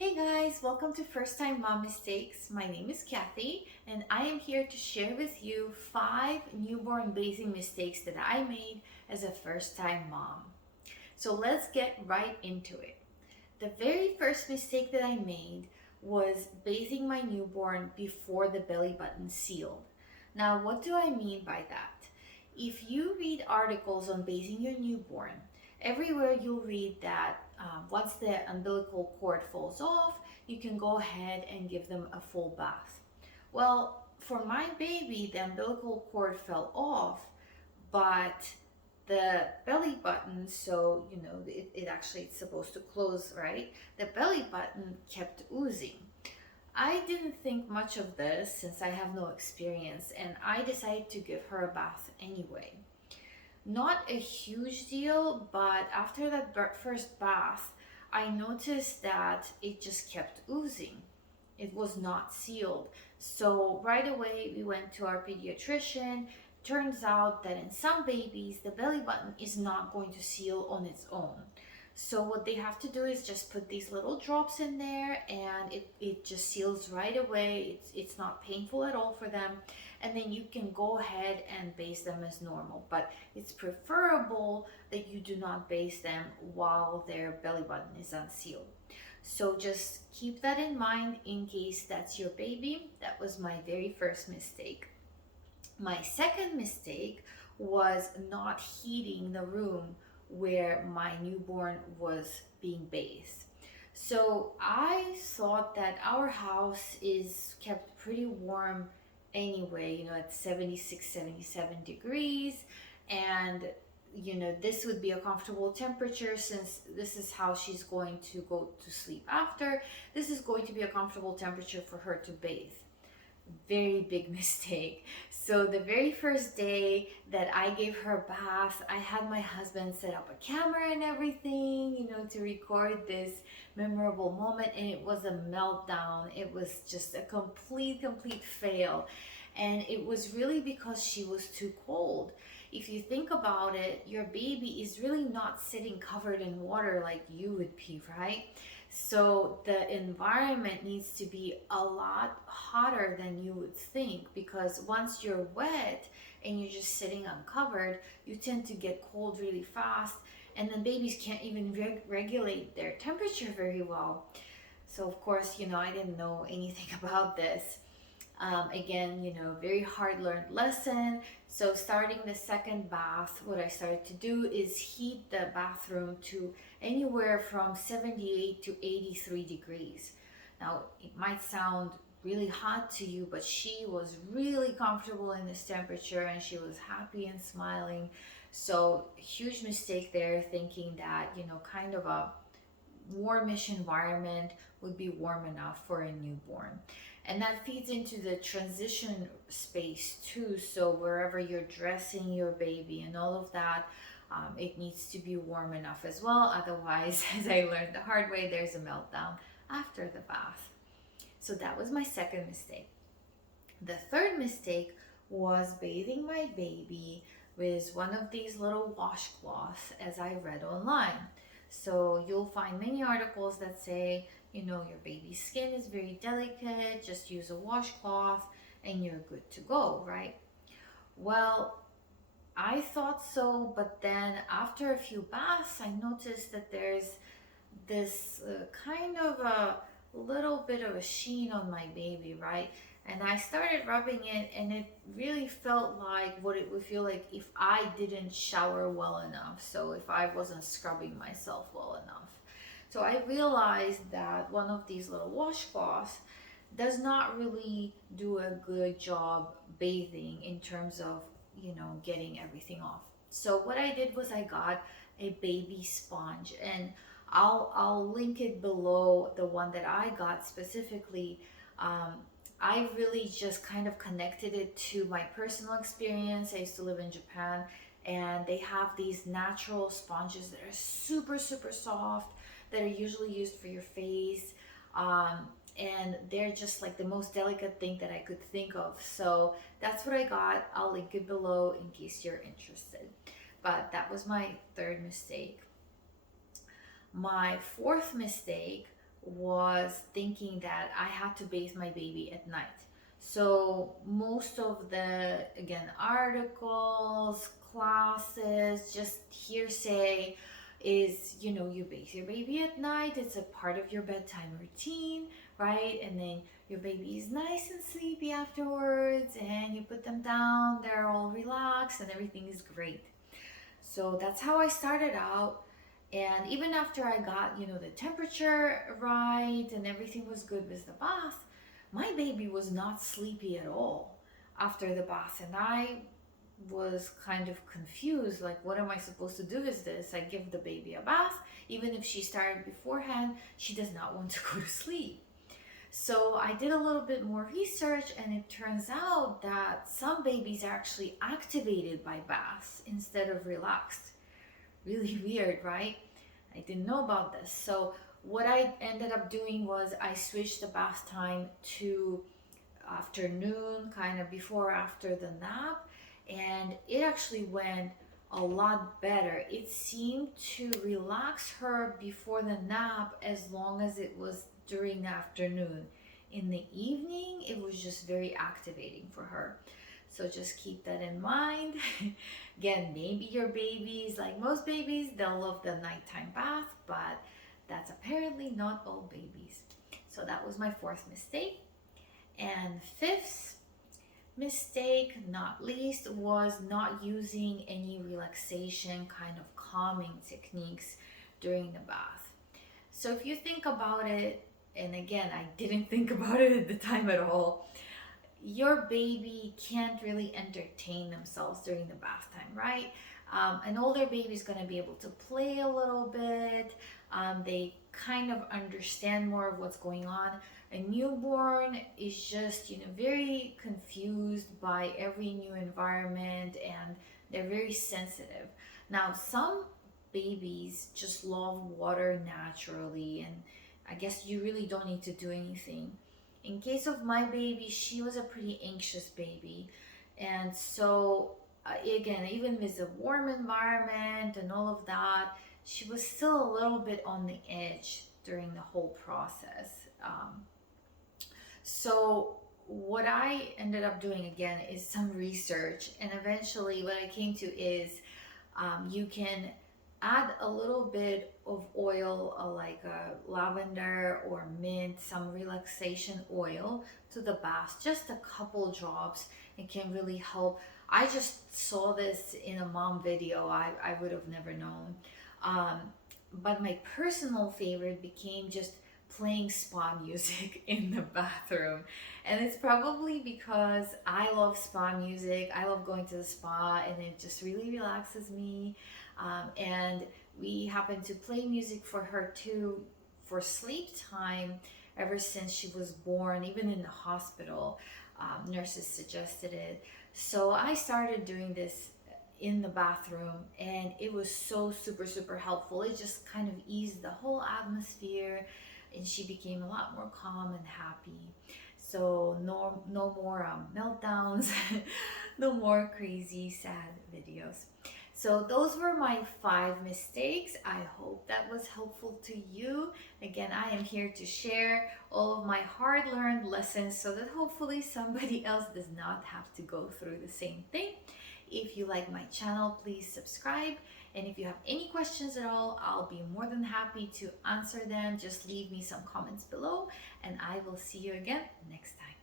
Hey guys, welcome to First Time Mom Mistakes. My name is Kathy, and I am here to share with you 5 newborn bathing mistakes that I made as a first time mom. So let's get right into it. The very first mistake that I made was bathing my newborn before the belly button sealed. Now, what do I mean by that? If you read articles on bathing your newborn, everywhere you'll read that once the umbilical cord falls off, you can go ahead and give them a full bath. Well, for my baby, the umbilical cord fell off, but the belly button, so it actually it's supposed to close, right? The belly button kept oozing. I didn't think much of this since I have no experience, and I decided to give her a bath anyway. Not a huge deal, but after that first bath, I noticed that it just kept oozing. It was not sealed. So right away, we went to our pediatrician. Turns out that in some babies, the belly button is not going to seal on its own. So what they have to do is just put these little drops in there, and it just seals right away. It's not painful at all for them. And then you can go ahead and base them as normal. But it's preferable that you do not base them while their belly button is unsealed. So just keep that in mind in case that's your baby. That was my very first mistake. My second mistake was not heating the room where my newborn was being bathed. So I thought that our house is kept pretty warm anyway, at 76, 77 degrees. And this would be a comfortable temperature since this is how she's going to go to sleep after. This is going to be a comfortable temperature for her to bathe. Very big mistake. So the very first day that I gave her a bath, I had my husband set up a camera and everything, to record this memorable moment, and it was a meltdown. It was just a complete fail. And it was really because she was too cold. If you think about it, your baby is really not sitting covered in water like you would be, right? So the environment needs to be a lot hotter than you would think, because once you're wet and you're just sitting uncovered, you tend to get cold really fast, and then babies can't even regulate their temperature very well. So of course, I didn't know anything about this. Again, very hard learned lesson. So starting the second bath, what I started to do is heat the bathroom to anywhere from 78 to 83 degrees. Now, it might sound really hot to you, but she was really comfortable in this temperature and she was happy and smiling. So, huge mistake there, thinking that, kind of a warmish environment would be warm enough for a newborn. And that feeds into the transition space too. So wherever you're dressing your baby and all of that, it needs to be warm enough as well. Otherwise, as I learned the hard way, there's a meltdown after the bath. So that was my second mistake. The third mistake was bathing my baby with one of these little washcloths, as I read online. So you'll find many articles that say, your baby's skin is very delicate, just use a washcloth and you're good to go, right? Well, I thought so, but then after a few baths, I noticed that there's this kind of a little bit of a sheen on my baby, right? And I started rubbing it, and it really felt like what it would feel like if I didn't shower well enough. So if I wasn't scrubbing myself well enough. So I realized that one of these little washcloths does not really do a good job bathing in terms of, getting everything off. So what I did was I got a baby sponge, and I'll link it below, the one that I got specifically. Um, I really just kind of connected it to my personal experience. I used to live in Japan, and they have these natural sponges that are super soft, that are usually used for your face. And they're just like the most delicate thing that I could think of. So that's what I got. I'll link it below in case you're interested. But that was my third mistake. My fourth mistake was thinking that I had to bathe my baby at night. So most of the, again, articles, classes, just hearsay is, you bathe your baby at night. It's a part of your bedtime routine, right? And then your baby is nice and sleepy afterwards, and you put them down, they're all relaxed, and everything is great. So that's how I started out. And even after I got, the temperature right and everything was good with the bath, my baby was not sleepy at all after the bath. And I was kind of confused, like, what am I supposed to do with this? I give the baby a bath. Even if she started beforehand, she does not want to go to sleep. So I did a little bit more research, and it turns out that some babies are actually activated by baths instead of relaxed. Really weird, right? I didn't know about this. So what I ended up doing was I switched the bath time to afternoon, kind of before or after the nap, and it actually went a lot better. It seemed to relax her before the nap as long as it was during the afternoon. In the evening, it was just very activating for her. So just keep that in mind. Again, maybe your babies, like most babies, they'll love the nighttime bath, but that's apparently not all babies. So that was my fourth mistake. And fifth mistake, not least, was not using any relaxation kind of calming techniques during the bath. So if you think about it, and again, I didn't think about it at the time at all, your baby can't really entertain themselves during the bath time, right? An older baby is going to be able to play a little bit. They kind of understand more of what's going on. A newborn is just, very confused by every new environment, and they're very sensitive. Now, some babies just love water naturally, and I guess you really don't need to do anything. In case of my baby, she was a pretty anxious baby. And so, again, even with the warm environment and all of that, she was still a little bit on the edge during the whole process. So, what I ended up doing again is some research, and eventually, what I came to is you can add a little bit of oil, like a lavender or mint, some relaxation oil to the bath, just a couple drops. It can really help. I just saw this in a mom video. I would have never known. Um, but my personal favorite became just playing spa music in the bathroom. And it's probably because I love spa music. I love going to the spa, and it just really relaxes me. And we happen to play music for her too for sleep time ever since she was born, even in the hospital. Nurses suggested it. So I started doing this in the bathroom, and it was so super, super helpful. It just kind of eased the whole atmosphere, and she became a lot more calm and happy. So no more meltdowns, no more crazy sad videos. So those were my 5 mistakes. I hope that was helpful to you. Again, I am here to share all of my hard-learned lessons so that hopefully somebody else does not have to go through the same thing. If you like my channel, please subscribe. And if you have any questions at all, I'll be more than happy to answer them. Just leave me some comments below, and I will see you again next time.